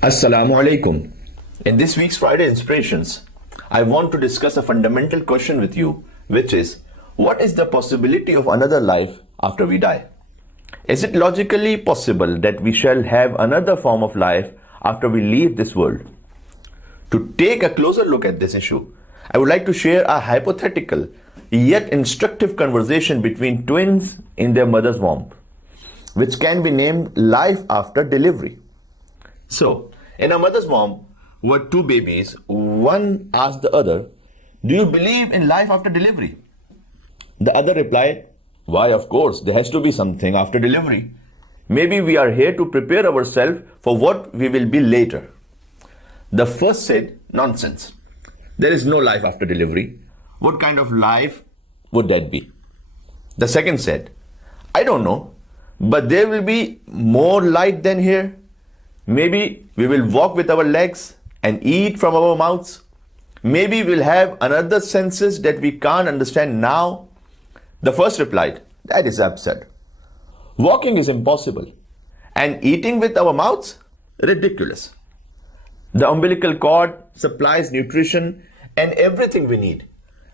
Assalamu alaikum. In this week's Friday Inspirations, I want to discuss a fundamental question with you, which is, what is the possibility of another life after we die? Is it logically possible that we shall have another form of life after we leave this world? To take a closer look at this issue, I would like to share a hypothetical yet instructive conversation between twins in their mother's womb, which can be named life after delivery. So, in a mother's womb were two babies. One asked the other, "Do you believe in life after delivery?" The other replied, "Why, of course, there has to be something after delivery. Maybe we are here to prepare ourselves for what we will be later." The first said, "Nonsense. There is no life after delivery. What kind of life would that be?" The second said, "I don't know, but there will be more light than here. Maybe we will walk with our legs and eat from our mouths. Maybe we'll have another senses that we can't understand now." The first replied, "That is absurd. Walking is impossible, and eating with our mouths? Ridiculous. The umbilical cord supplies nutrition and everything we need.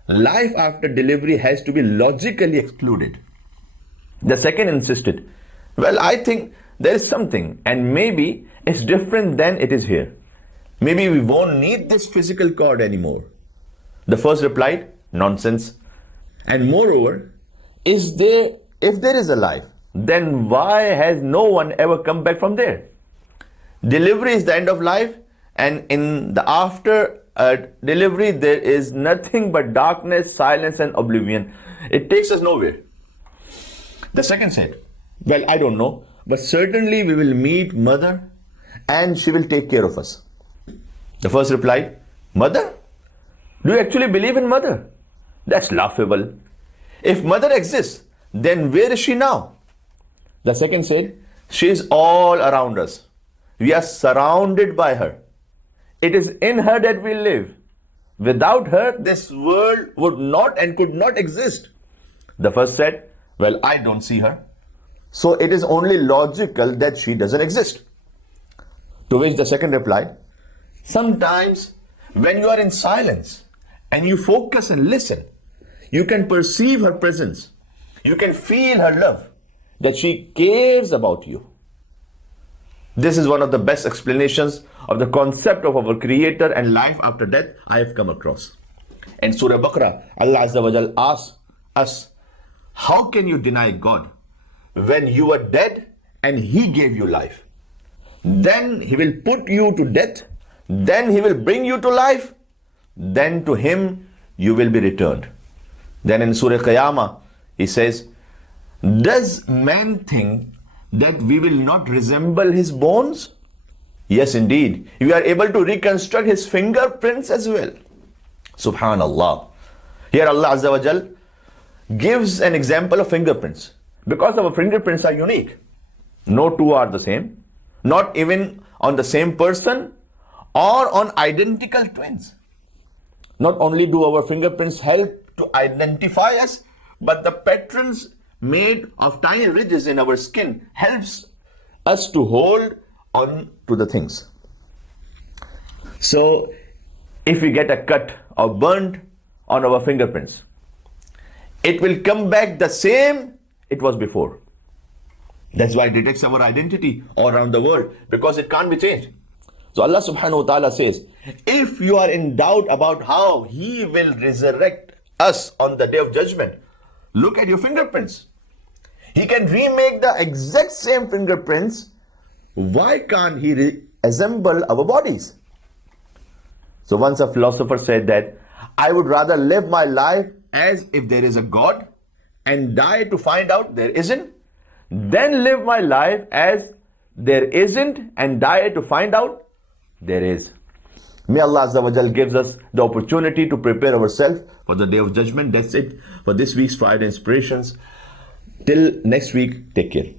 Life after delivery has to be logically excluded." The second insisted, "Well, I think there is something, and maybe it's different than it is here. Maybe we won't need this physical cord anymore." The first replied, "Nonsense. And moreover, if there is a life, then why has no one ever come back from there? Delivery is the end of life, and in the after delivery, there is nothing but darkness, silence, and oblivion. It takes us nowhere." The second said, "Well, I don't know, but certainly we will meet mother and she will take care of us." The first replied, "Mother? Do you actually believe in mother? That's laughable. If mother exists, then where is she now?" The second said, "She is all around us. We are surrounded by her. It is in her that we live. Without her, this world would not and could not exist." The first said, "Well, I don't see her, so it is only logical that she doesn't exist." To which the second replied, "Sometimes when you are in silence and you focus and listen, you can perceive her presence. You can feel her love, that she cares about you." This is one of the best explanations of the concept of our Creator and life after death I have come across. In Surah Baqarah, Allah Azza wa Jal asks us, "How can you deny God when you are dead and He gave you life? Then He will put you to death, then He will bring you to life, then to Him you will be returned." Then in Surah Qiyamah, He says, "Does man think that we will not resemble his bones? Yes, indeed. We are able to reconstruct his fingerprints as well." Subhanallah. Here Allah Azza wa Jal gives an example of fingerprints. Because our fingerprints are unique. No two are the same. Not even on the same person or on identical twins. Not only do our fingerprints help to identify us, but the patterns made of tiny ridges in our skin helps us to hold on to the things. So, if we get a cut or burnt on our fingerprints, it will come back the same it was before. That's why it detects our identity all around the world, because it can't be changed. So Allah subhanahu wa ta'ala says, if you are in doubt about how He will resurrect us on the day of judgment, look at your fingerprints. He can remake the exact same fingerprints. Why can't He reassemble our bodies? So once a philosopher said that, "I would rather live my life as if there is a God and die to find out there isn't, than live my life as there isn't and die to find out there is." May Allah Azza wa Jal gives us the opportunity to prepare ourselves for the day of judgment. That's it for this week's Friday Inspirations. Till next week, take care.